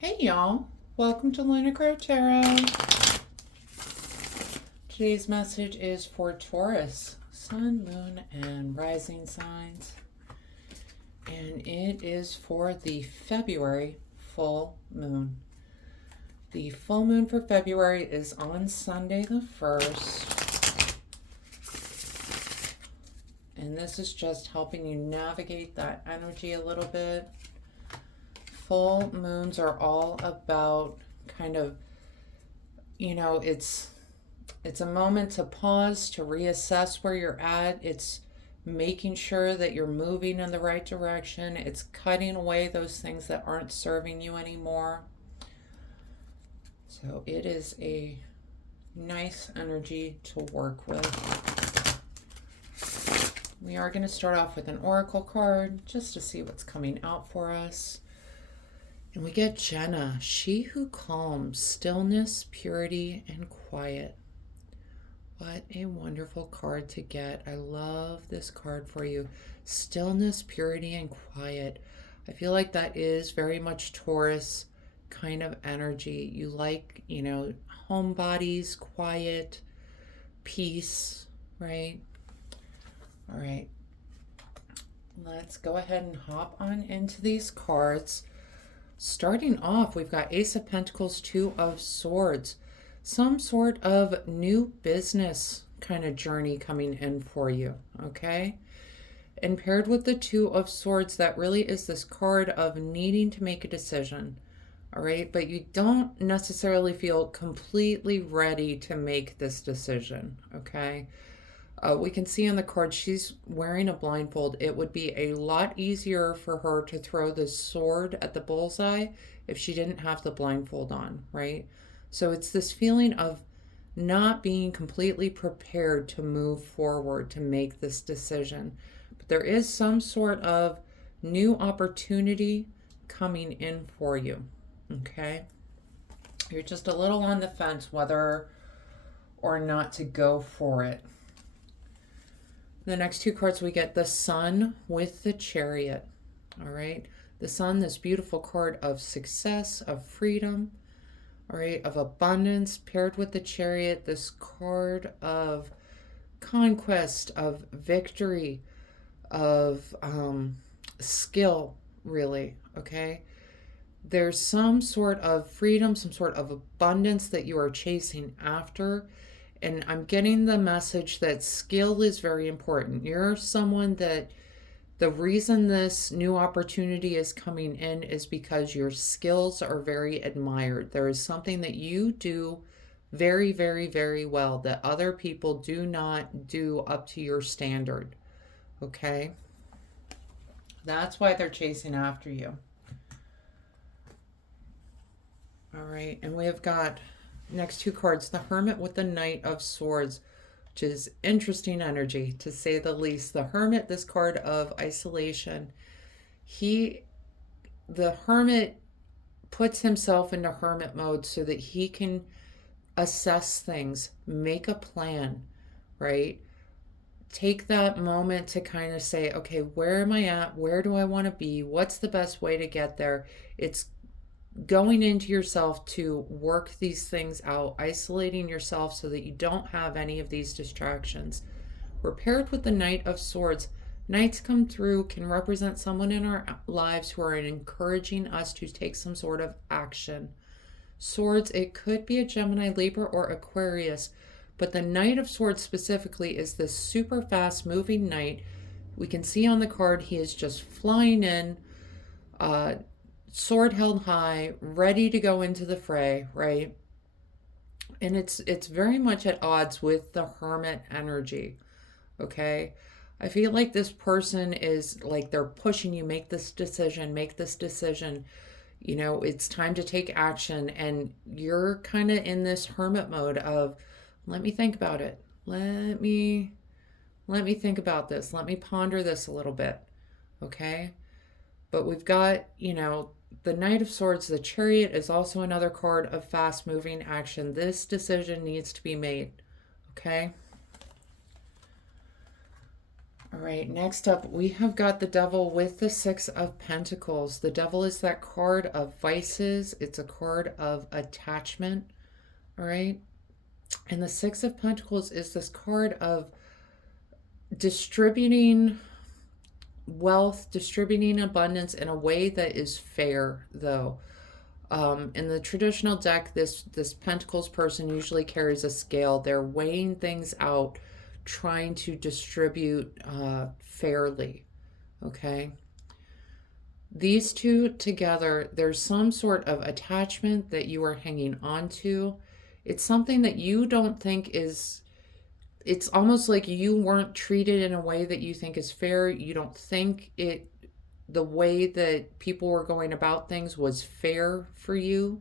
Hey y'all, welcome to Lunar Tarot. Today's message is for Taurus, Sun, Moon, and Rising signs. And it is for the February full moon. The full moon for February is on Sunday the 1st. And this is just helping you navigate that energy a little bit. Full moons are all about kind of, it's a moment to pause, to reassess where you're at. It's making sure that you're moving in the right direction. It's cutting away those things that aren't serving you anymore. So it is a nice energy to work with. We are going to start off with an oracle card just to see what's coming out for us. And we get Jenna, she who calms, stillness, purity, and quiet. What a wonderful card to get. I love this card for you. Stillness, purity, and quiet. I feel like that is very much Taurus kind of energy. You like, homebodies, quiet, peace, right? All right. Let's go ahead and hop on into these cards. Starting off, we've got Ace of Pentacles, Two of Swords. Some sort of new business kind of journey coming in for you, okay? And paired with the Two of Swords, that really is this card of needing to make a decision, all right? But you don't necessarily feel completely ready to make this decision, okay? We can see on the card she's wearing a blindfold. It would be a lot easier for her to throw the sword at the bullseye if she didn't have the blindfold on, right? So it's this feeling of not being completely prepared to move forward, to make this decision. But there is some sort of new opportunity coming in for you, okay? You're just a little on the fence whether or not to go for it. The next two cards, we get the Sun with the Chariot. All right. The Sun, this beautiful card of success, of freedom, all right, of abundance, paired with the Chariot, this card of conquest, of victory, of skill, really. Okay. There's some sort of freedom, some sort of abundance that you are chasing after. And I'm getting the message that skill is very important. You're someone that the reason this new opportunity is coming in is because your skills are very admired. There is something that you do very, very, very well that other people do not do up to your standard. Okay? That's why they're chasing after you. All right. And we have got next two cards, the Hermit with the Knight of Swords, which is interesting energy, to say the least. The Hermit, this card of isolation, the Hermit puts himself into hermit mode so that he can assess things, make a plan, right? Take that moment to kind of say, okay, where am I at? Where do I want to be? What's the best way to get there? It's going into yourself to work these things out, isolating yourself so that you don't have any of these distractions. We're paired with the Knight of Swords. Knights come through, can represent someone in our lives who are encouraging us to take some sort of action. Swords, it could be a Gemini, Libra, or Aquarius, but the Knight of Swords specifically is this super fast moving knight. We can see on the card he is just flying in, sword held high, ready to go into the fray, right? And it's very much at odds with the Hermit energy, okay? I feel like this person is like they're pushing you, make this decision, it's time to take action, and you're kind of in this hermit mode of, let me think about it. Let me think about this. Let me ponder this a little bit, okay? But we've got, the Knight of Swords, the Chariot, is also another card of fast-moving action. This decision needs to be made, okay? All right, next up, we have got the devil with the Six of Pentacles. The devil is that card of vices. It's a card of attachment, all right? And the Six of Pentacles is this card of distributing wealth, distributing abundance in a way that is fair, though. In the traditional deck, this Pentacles person usually carries a scale. They're weighing things out, trying to distribute fairly, okay? These two together, there's some sort of attachment that you are hanging on to. It's something that you don't think is, it's almost like you weren't treated in a way that you think is fair. You don't think the way that people were going about things was fair for you,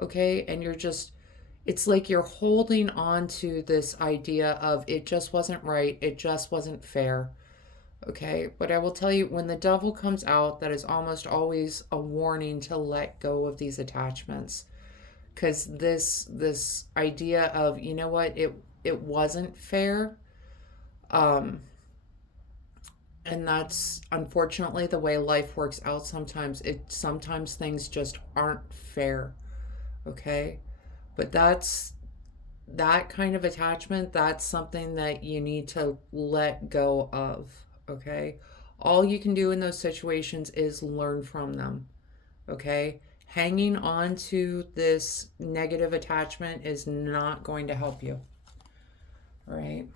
okay? And you're just, it's like you're holding on to this idea of it just wasn't right, it just wasn't fair, okay? But I will tell you, when the devil comes out, that is almost always a warning to let go of these attachments, because this idea of, you know what, it wasn't fair, and that's unfortunately the way life works out. Sometimes things just aren't fair, okay? But that kind of attachment, that's something that you need to let go of, okay? All you can do in those situations is learn from them, okay? Hanging on to this negative attachment is not going to help you, all right?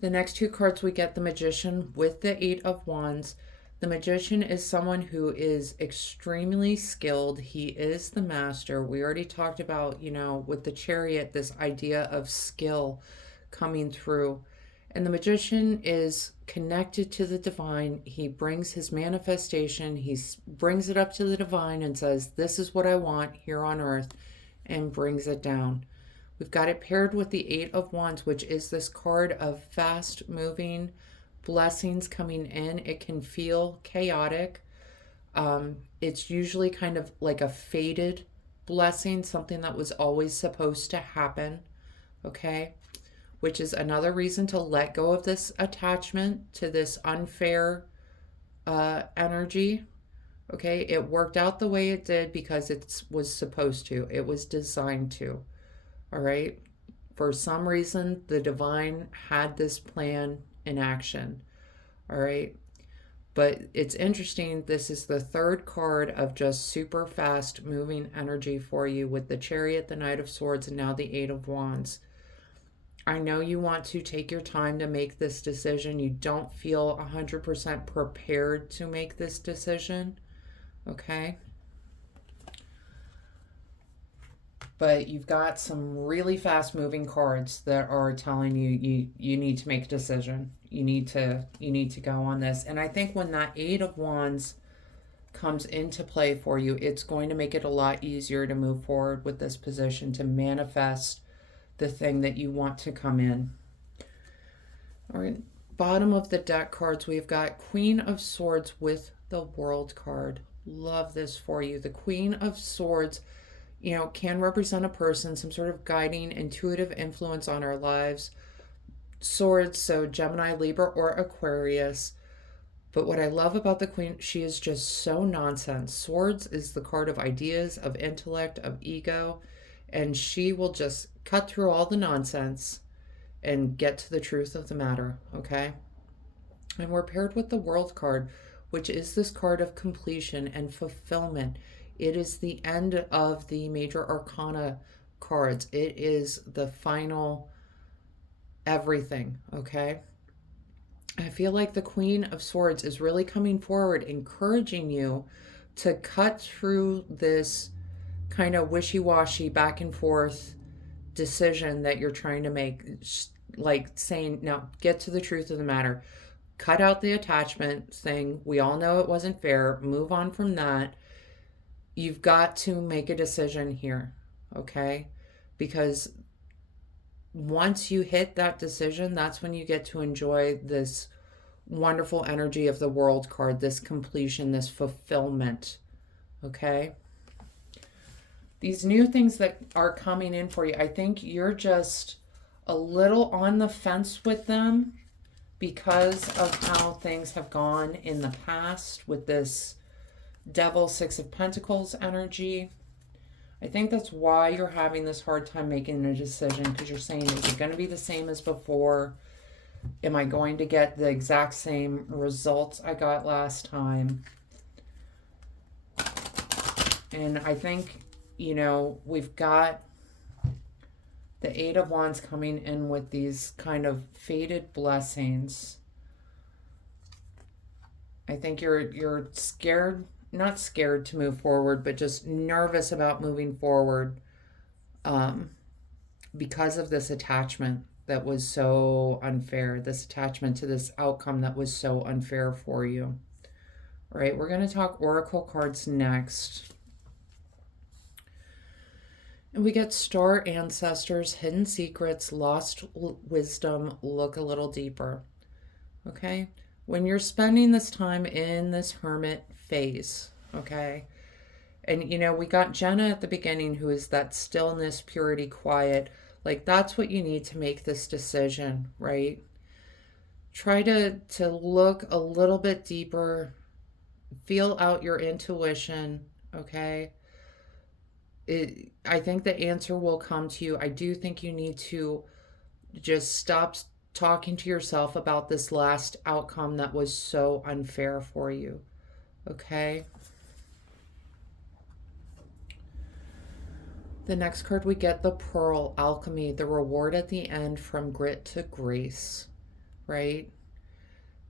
The next two cards, we get the Magician with the Eight of Wands. The Magician is someone who is extremely skilled. He is the master. We already talked about, with the Chariot, this idea of skill coming through. And the Magician is connected to the divine. He brings his manifestation. He brings it up to the divine and says, this is what I want here on earth, and brings it down. We've got it paired with the Eight of Wands, which is this card of fast moving blessings coming in. It can feel chaotic. It's usually kind of like a fated blessing, something that was always supposed to happen, okay? Which is another reason to let go of this attachment to this unfair energy, okay? It worked out the way it did because it was supposed to. It was designed to. All right. For some reason, the divine had this plan in action. All right. But it's interesting. This is the third card of just super fast moving energy for you with the Chariot, the Knight of Swords, and now the Eight of Wands. I know you want to take your time to make this decision. You don't feel 100% prepared to make this decision. Okay. But you've got some really fast moving cards that are telling you you need to make a decision. You need to go on this. And I think when that Eight of Wands comes into play for you, it's going to make it a lot easier to move forward with this position, to manifest the thing that you want to come in. All right, bottom of the deck cards, we've got Queen of Swords with the World card. Love this for you. The Queen of Swords, can represent a person, some sort of guiding, intuitive influence on our lives. Swords, so Gemini, Libra, or Aquarius. But what I love about the Queen, she is just so nonsense. Swords is the card of ideas, of intellect, of ego, and she will just cut through all the nonsense and get to the truth of the matter, okay? And we're paired with the World card, which is this card of completion and fulfillment. It is the end of the major arcana cards. It is the final everything, okay? I feel like the Queen of Swords is really coming forward, encouraging you to cut through this kind of wishy-washy back and forth decision that you're trying to make, like saying, no, get to the truth of the matter. Cut out the attachment thing. We all know it wasn't fair. Move on from that. You've got to make a decision here, okay? Because once you hit that decision, that's when you get to enjoy this wonderful energy of the World card, this completion, this fulfillment, okay? These new things that are coming in for you, I think you're just a little on the fence with them because of how things have gone in the past with this Devil, Six of Pentacles energy. I think that's why you're having this hard time making a decision, because you're saying, is it going to be the same as before? Am I going to get the exact same results I got last time? And I think, you know, we've got the Eight of Wands coming in with these kind of faded blessings. I think you're scared, not scared to move forward, but just nervous about moving forward because of this attachment that was so unfair, this attachment to this outcome that was so unfair for you. All right, we're going to talk oracle cards next. And we get Star Ancestors, Hidden Secrets, Lost Wisdom, Look a Little Deeper. Okay? When you're spending this time in this hermit phase, okay? And, you know, we got Jenna at the beginning, who is that stillness, purity, quiet. Like, that's what you need to make this decision, right? Try to look a little bit deeper. Feel out your intuition, okay? I think the answer will come to you. I do think you need to just stop talking to yourself about this last outcome that was so unfair for you. Okay? The next card we get, the Pearl, Alchemy, the reward at the end, from grit to grace, right?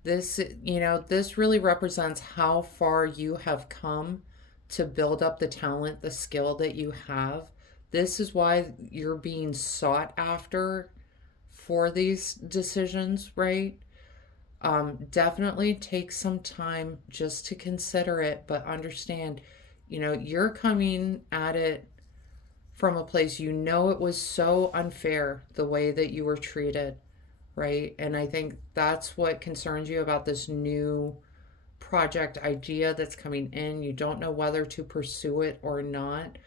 This, you know, this really represents how far you have come to build up the talent, the skill that you have. This is why you're being sought after for these decisions, right? Definitely take some time just to consider it, but understand, you know, you're coming at it from a place, you know, it was so unfair the way that you were treated, right? And I think that's what concerns you about this new project idea that's coming in. You don't know whether to pursue it or not.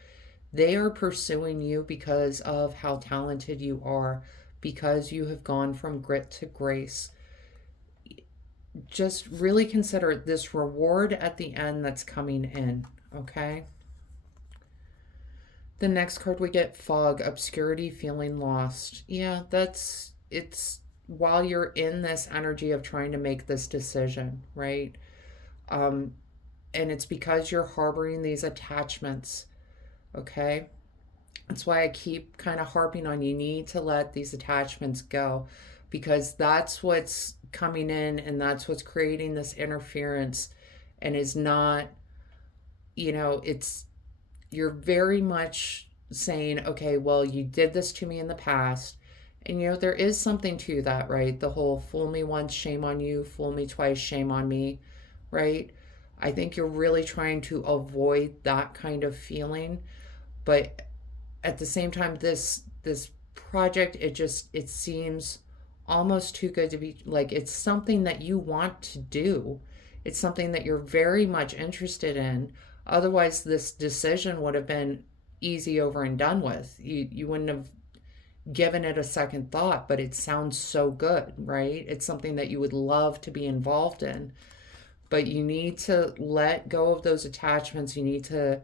They are pursuing you because of how talented you are, because you have gone from grit to grace. Just really consider this reward at the end that's coming in, okay? The next card we get, Fog, Obscurity, Feeling Lost. Yeah, it's while you're in this energy of trying to make this decision, right? And it's because you're harboring these attachments, okay? That's why I keep kind of harping on, you need to let these attachments go, because that's what's coming in and that's what's creating this interference, and is not, you know, you're very much saying, okay, well, you did this to me in the past. And, you know, there is something to that, right? The whole fool me once, shame on you, fool me twice, shame on me, right? I think you're really trying to avoid that kind of feeling. But at the same time, this project, it seems almost too good to be, like, it's something that you want to do. It's something that you're very much interested in. Otherwise, this decision would have been easy over and done with. You wouldn't have given it a second thought, but it sounds so good, right? It's something that you would love to be involved in. But you need to let go of those attachments. You need to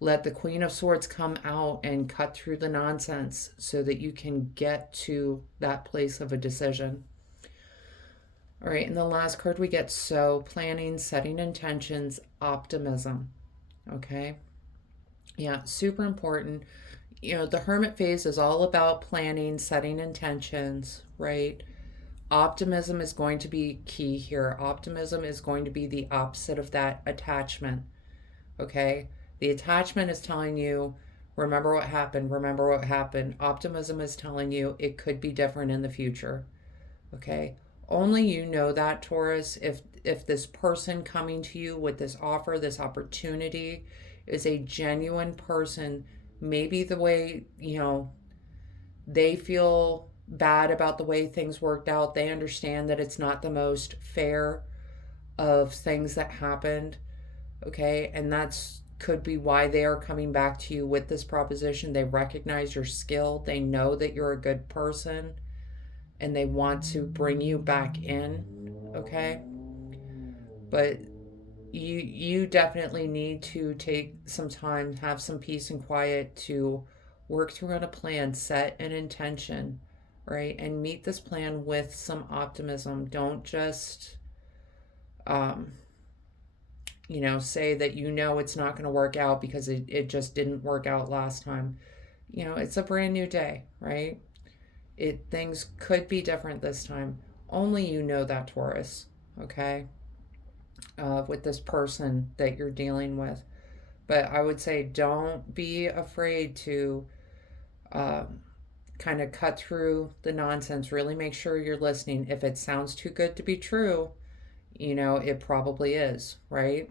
let the Queen of Swords come out and cut through the nonsense so that you can get to that place of a decision. All right, and the last card we get, So, Planning, Setting Intentions, Optimism. Okay? Yeah, super important. You know, the Hermit phase is all about planning, setting intentions, right? Optimism is going to be key here. Optimism is going to be the opposite of that attachment, okay? The attachment is telling you, remember what happened, remember what happened. Optimism is telling you it could be different in the future, okay? Only you know that, Taurus. If this person coming to you with this offer, this opportunity, is a genuine person, maybe the way, you know, they feel bad about the way things worked out. They understand that it's not the most fair of things that happened, okay? And that's could be why they are coming back to you with this proposition. They recognize your skill. They know that you're a good person and they want to bring you back in, okay? But you definitely need to take some time, have some peace and quiet to work through on a plan, set an intention, right? And meet this plan with some optimism. Don't just say that it's not going to work out because it just didn't work out last time. It's a brand new day, right? Things could be different this time. Only you know that, Taurus, okay? With this person that you're dealing with. But I would say don't be afraid to kind of cut through the nonsense. Really make sure you're listening. If it sounds too good to be true, it probably is, right?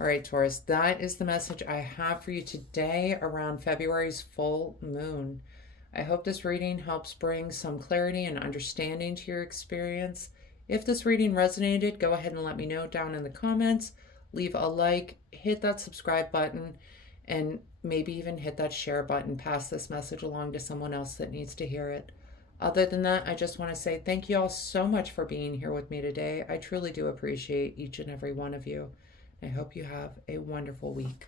All right, Taurus, that is the message I have for you today around February's full moon. I hope this reading helps bring some clarity and understanding to your experience. If this reading resonated, go ahead and let me know down in the comments. Leave a like, hit that subscribe button, and maybe even hit that share button. Pass this message along to someone else that needs to hear it. Other than that, I just want to say thank you all so much for being here with me today. I truly do appreciate each and every one of you. I hope you have a wonderful week.